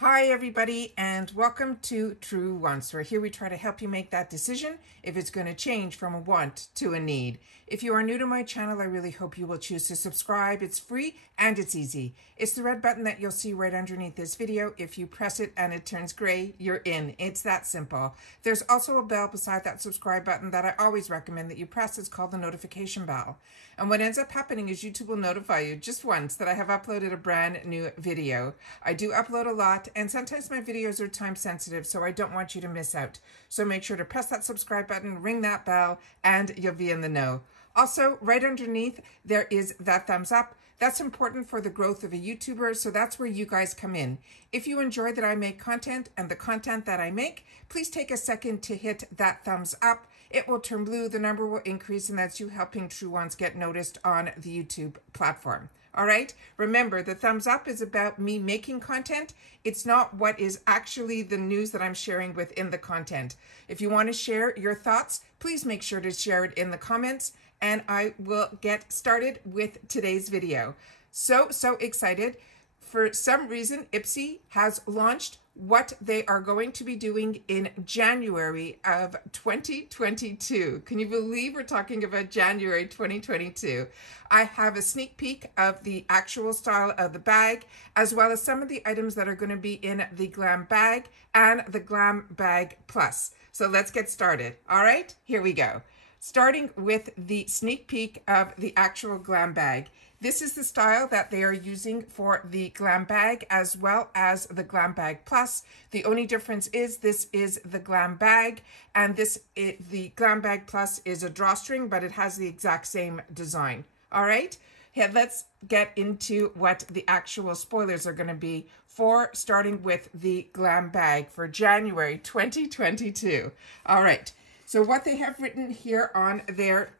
Hi everybody, and welcome to True Wants, where here we try to help you make that decision if it's going to change from a want to a need. If you are new to my channel, I really hope you will choose to subscribe. It's free and it's easy. It's the red button that you'll see right underneath this video. If you press it and it turns gray, you're in. It's that simple. There's also a bell beside that subscribe button that I always recommend that you press. It's called the notification bell. And what ends up happening is YouTube will notify you just once that I have uploaded a brand new video. I do upload a lot, and sometimes my videos are time sensitive, so I don't want you to miss out. So make sure to press that subscribe button, ring that bell, and you'll be in the know. Also, right underneath, there is that thumbs up. That's important for the growth of a YouTuber, so that's where you guys come in. If you enjoy that I make content and the content that I make, please take a second to hit that thumbs up. It will turn blue, the number will increase, and that's you helping True Ones get noticed on the YouTube platform. All right? Remember, the thumbs up is about me making content. It's not what is actually the news that I'm sharing within the content. If you want to share your thoughts, please make sure to share it in the comments, and I will get started with today's video. So excited. For some reason, IPSY has launched what they are going to be doing in January of 2022. Can you believe we're talking about January 2022? I have a sneak peek of the actual style of the bag, as well as some of the items that are going to be in the Glam Bag and the Glam Bag Plus. So let's get started. All right, here we go. Starting with the sneak peek of the actual Glam Bag. This is the style that they are using for the Glam Bag as well as the Glam Bag Plus. The only difference is this is the Glam Bag, and the Glam Bag Plus is a drawstring, but it has the exact same design. All right, yeah, let's get into what the actual spoilers are going to be for starting with the Glam Bag for January 2022. All right, so what they have written here on their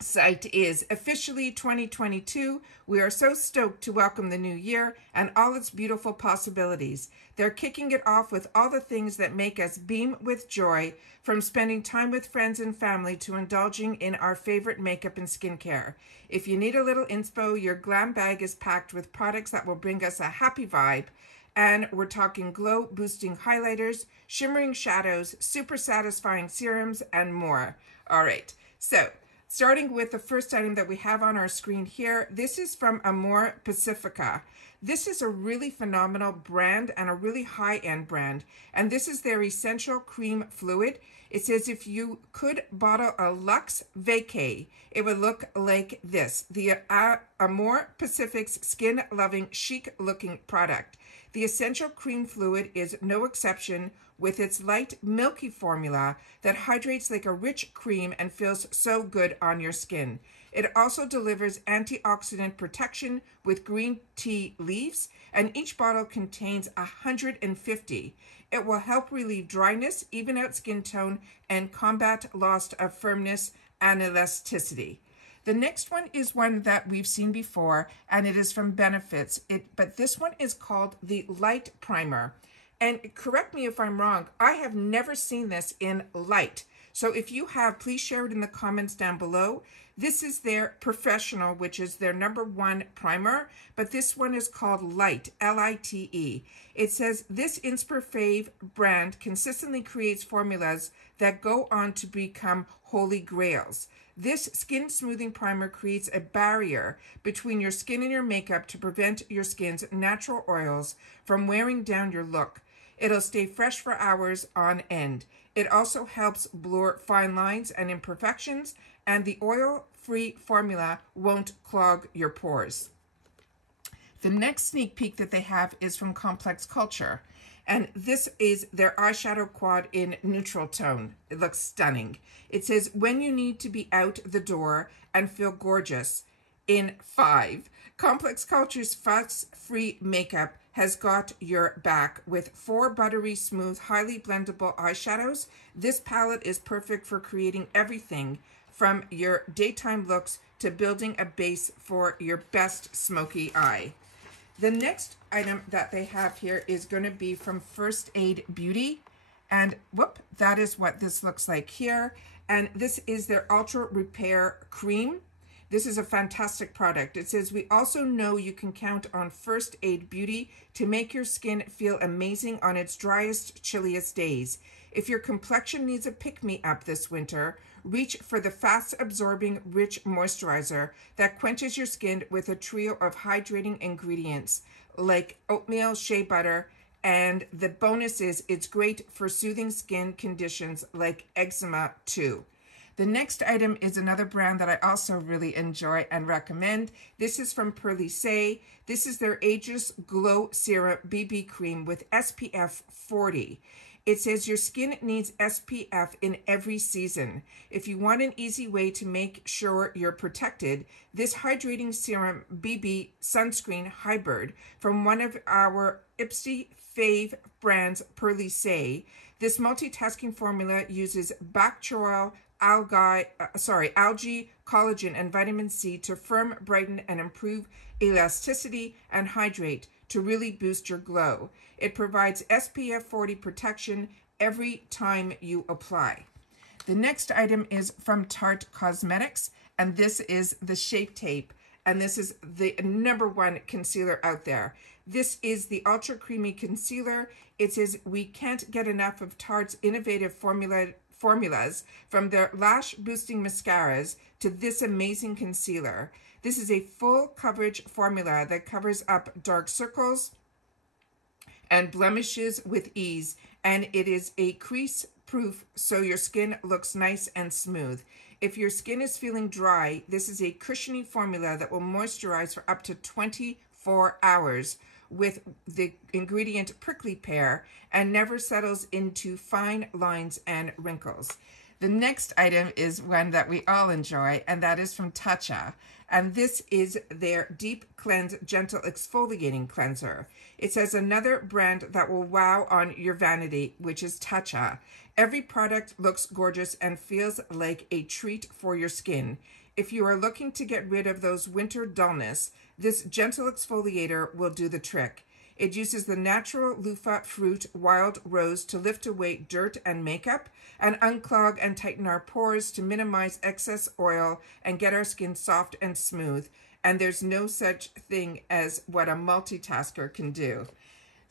site is officially 2022. We are so stoked to welcome the new year and all its beautiful possibilities. They're kicking it off with all the things that make us beam with joy, from spending time with friends and family to indulging in our favorite makeup and skincare. If you need a little inspo, your Glam Bag is packed with products that will bring us a happy vibe. And we're talking glow boosting highlighters, shimmering shadows, super satisfying serums, and more. All right, so starting with the first item that we have on our screen here, this is from Amor Pacifica. This is a really phenomenal brand and a really high-end brand. And this is their Essential Cream Fluid. It says if you could bottle a Luxe Vacay, it would look like this. The Amor Pacific's skin-loving, chic-looking product. The Essential Cream Fluid is no exception, with its light, milky formula that hydrates like a rich cream and feels so good on your skin. It also delivers antioxidant protection with green tea leaves, and each bottle contains 150. It will help relieve dryness, even out skin tone, and combat loss of firmness and elasticity. The next one is one that we've seen before, and it is from Benefits. But this one is called the Light Primer. And correct me if I'm wrong, I have never seen this in light. So if you have, please share it in the comments down below. This is their Professional, which is their #1 primer, but this one is called Light, L-I-T-E. It says, this InspireFave brand consistently creates formulas that go on to become holy grails. This skin smoothing primer creates a barrier between your skin and your makeup to prevent your skin's natural oils from wearing down your look. It'll stay fresh for hours on end. It also helps blur fine lines and imperfections, and the oil-free formula won't clog your pores. The next sneak peek that they have is from Complex Culture, and this is their eyeshadow quad in neutral tone. It looks stunning. It says, when you need to be out the door and feel gorgeous in 5. Complex Culture's fuss-free makeup has got your back with 4 buttery smooth, highly blendable eyeshadows. This palette is perfect for creating everything from your daytime looks to building a base for your best smoky eye. The next item that they have here is going to be from First Aid Beauty. And whoop, that is what this looks like here. And this is their Ultra Repair Cream. This is a fantastic product. It says, we also know you can count on First Aid Beauty to make your skin feel amazing on its driest, chilliest days. If your complexion needs a pick-me-up this winter, reach for the fast-absorbing, rich moisturizer that quenches your skin with a trio of hydrating ingredients like oatmeal shea butter, and the bonus is it's great for soothing skin conditions like eczema too. The next item is another brand that I also really enjoy and recommend. This is from pearlysay. This is their Ageless Glow Serum BB Cream with SPF 40. It says your skin needs SPF in every season. If you want an easy way to make sure you're protected, this hydrating serum BB sunscreen hybrid from one of our IPSY fave brands, pearlysay. This multitasking formula uses bacterial algae, collagen, and vitamin C to firm, brighten, and improve elasticity and hydrate to really boost your glow. It provides SPF 40 protection every time you apply. The next item is from Tarte Cosmetics, and this is the Shape Tape, and this is the #1 concealer out there. This is the Ultra Creamy Concealer. It says we can't get enough of Tarte's innovative formulas, from their lash boosting mascaras to this amazing concealer. This is a full coverage formula that covers up dark circles and blemishes with ease, and it is a crease proof so your skin looks nice and smooth. If your skin is feeling dry, this is a cushiony formula that will moisturize for up to 24 hours with the ingredient prickly pear and never settles into fine lines and wrinkles. The next item is one that we all enjoy, and that is from Tatcha. And this is their Deep Cleanse Gentle Exfoliating Cleanser. It says another brand that will wow on your vanity, which is Tatcha. Every product looks gorgeous and feels like a treat for your skin. If you are looking to get rid of those winter dullness, this gentle exfoliator will do the trick. It uses the natural loofah fruit wild rose to lift away dirt and makeup and unclog and tighten our pores to minimize excess oil and get our skin soft and smooth. And there's no such thing as what a multitasker can do.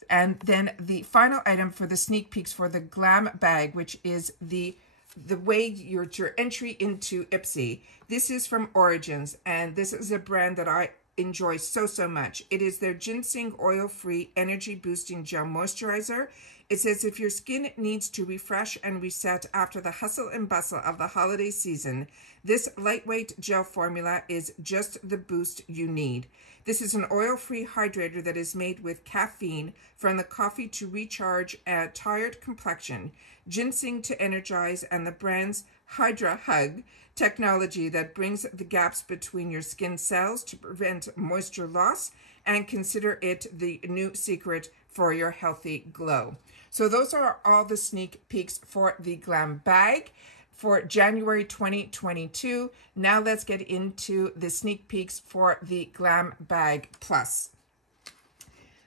And then the final item for the sneak peeks for the Glam Bag, which is the way your entry into IPSY. This is from Origins, and this is a brand that I enjoy so much. It is their ginseng oil-free energy boosting gel moisturizer. It says if your skin needs to refresh and reset after the hustle and bustle of the holiday season, this lightweight gel formula is just the boost you need. This is an oil-free hydrator that is made with caffeine from the coffee to recharge a tired complexion, ginseng to energize, and the brand's Hydra Hug technology that brings the gaps between your skin cells to prevent moisture loss, and consider it the new secret for your healthy glow. So those are all the sneak peeks for the Glam Bag for January 2022. Now let's get into the sneak peeks for the Glam Bag Plus.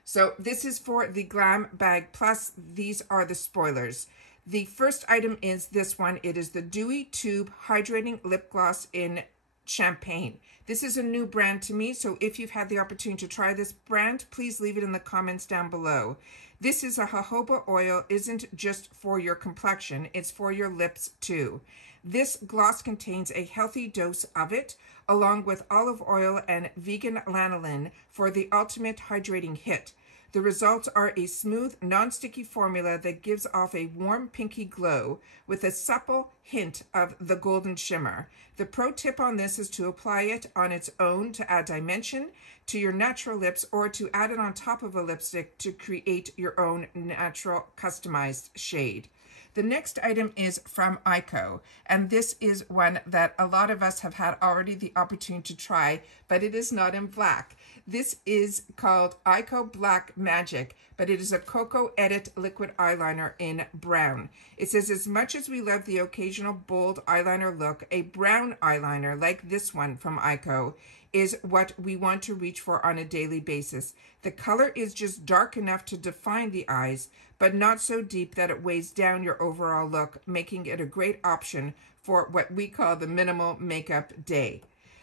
So this is for the Glam Bag Plus. These are the spoilers. The first item is this one. It is the Dewy Tube Hydrating Lip Gloss in Champagne. This is a new brand to me, so if you've had the opportunity to try this brand, please leave it in the comments down below. This is a jojoba oil, isn't just for your complexion, it's for your lips too. This gloss contains a healthy dose of it, along with olive oil and vegan lanolin for the ultimate hydrating hit. The results are a smooth, non-sticky formula that gives off a warm pinky glow with a supple hint of the golden shimmer. The pro tip on this is to apply it on its own to add dimension to your natural lips, or to add it on top of a lipstick to create your own natural customized shade. The next item is from IPSY, and this is one that a lot of us have had already the opportunity to try, but it is not in black. This is called IPSY Black Magic, but it is a Cocoa Edit liquid eyeliner in brown. It says, as much as we love the occasional bold eyeliner look, a brown eyeliner like this one from IPSY is what we want to reach for on a daily basis. The color is just dark enough to define the eyes, but not so deep that it weighs down your overall look, making it a great option for what we call the minimal makeup day.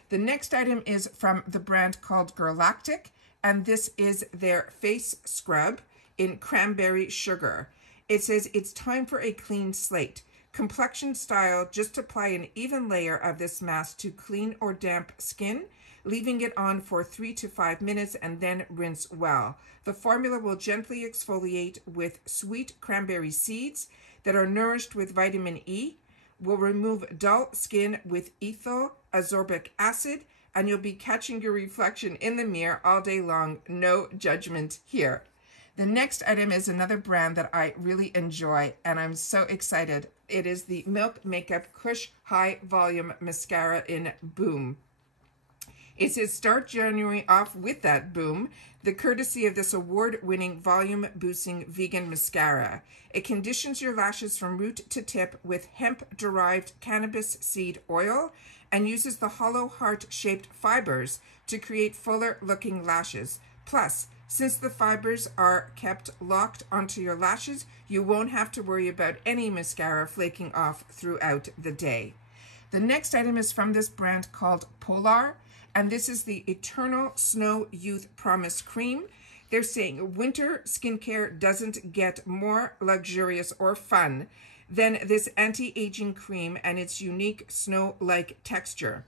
The next item is from the brand called Galactic, and this is their face scrub in cranberry sugar. It says it's time for a clean slate. Complexion style, just apply an even layer of this mask to clean or damp skin, leaving it on for 3 to 5 minutes and then rinse well. The formula will gently exfoliate with sweet cranberry seeds that are nourished with vitamin E, will remove dull skin with ethyl ascorbic acid, and you'll be catching your reflection in the mirror all day long. No judgment here. The next item is another brand that I really enjoy, and I'm so excited. It is the Milk Makeup Kush High Volume Mascara in Boom. It says start January off with that boom, the courtesy of this award-winning volume-boosting vegan mascara. It conditions your lashes from root to tip with hemp-derived cannabis seed oil and uses the hollow heart-shaped fibers to create fuller-looking lashes. Plus, since the fibers are kept locked onto your lashes, you won't have to worry about any mascara flaking off throughout the day. The next item is from this brand called Polar, and this is the Eternal Snow Youth Promise Cream. They're saying winter skincare doesn't get more luxurious or fun than this anti-aging cream and its unique snow-like texture.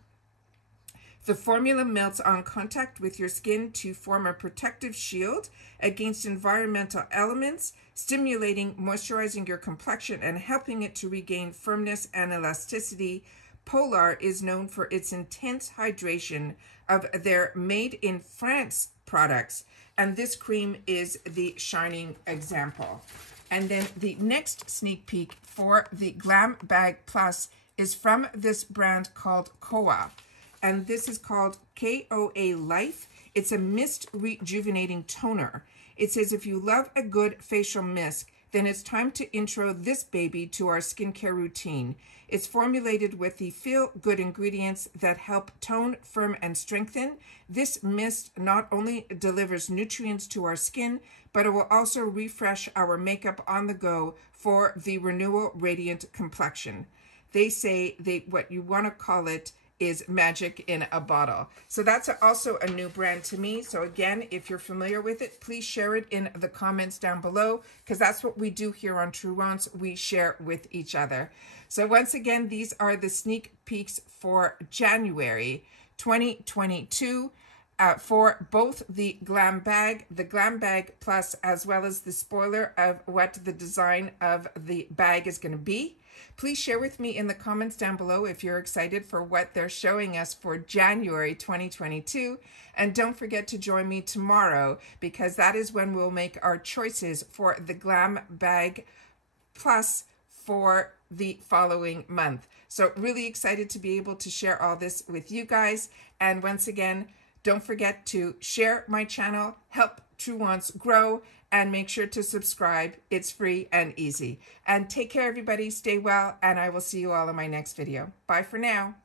The formula melts on contact with your skin to form a protective shield against environmental elements, stimulating, moisturizing your complexion and helping it to regain firmness and elasticity. Polar is known for its intense hydration of their made in France products, and this cream is the shining example. And then the next sneak peek for the Glam Bag Plus is from this brand called Koa, and this is called KOA Life. It's a mist rejuvenating toner. It says if you love a good facial mist, then it's time to intro this baby to our skincare routine. It's formulated with the feel-good ingredients that help tone, firm, and strengthen. This mist not only delivers nutrients to our skin, but it will also refresh our makeup on the go for the renewal radiant complexion. They say what you want to call it is magic in a bottle. So that's also a new brand to me. So again, if you're familiar with it, please share it in the comments down below, because that's what we do here on True Wants. We share with each other. So once again, these are the sneak peeks for January 2022 for both the Glam Bag Plus, as well as the spoiler of what the design of the bag is going to be. Please share with me in the comments down below if you're excited for what they're showing us for January 2022. And don't forget to join me tomorrow, because that is when we'll make our choices for the Glam Bag Plus for the following month. So really excited to be able to share all this with you guys. And once again, don't forget to share my channel, help True Wants grow, and make sure to subscribe. It's free and easy. And take care, everybody. Stay well, and I will see you all in my next video. Bye for now.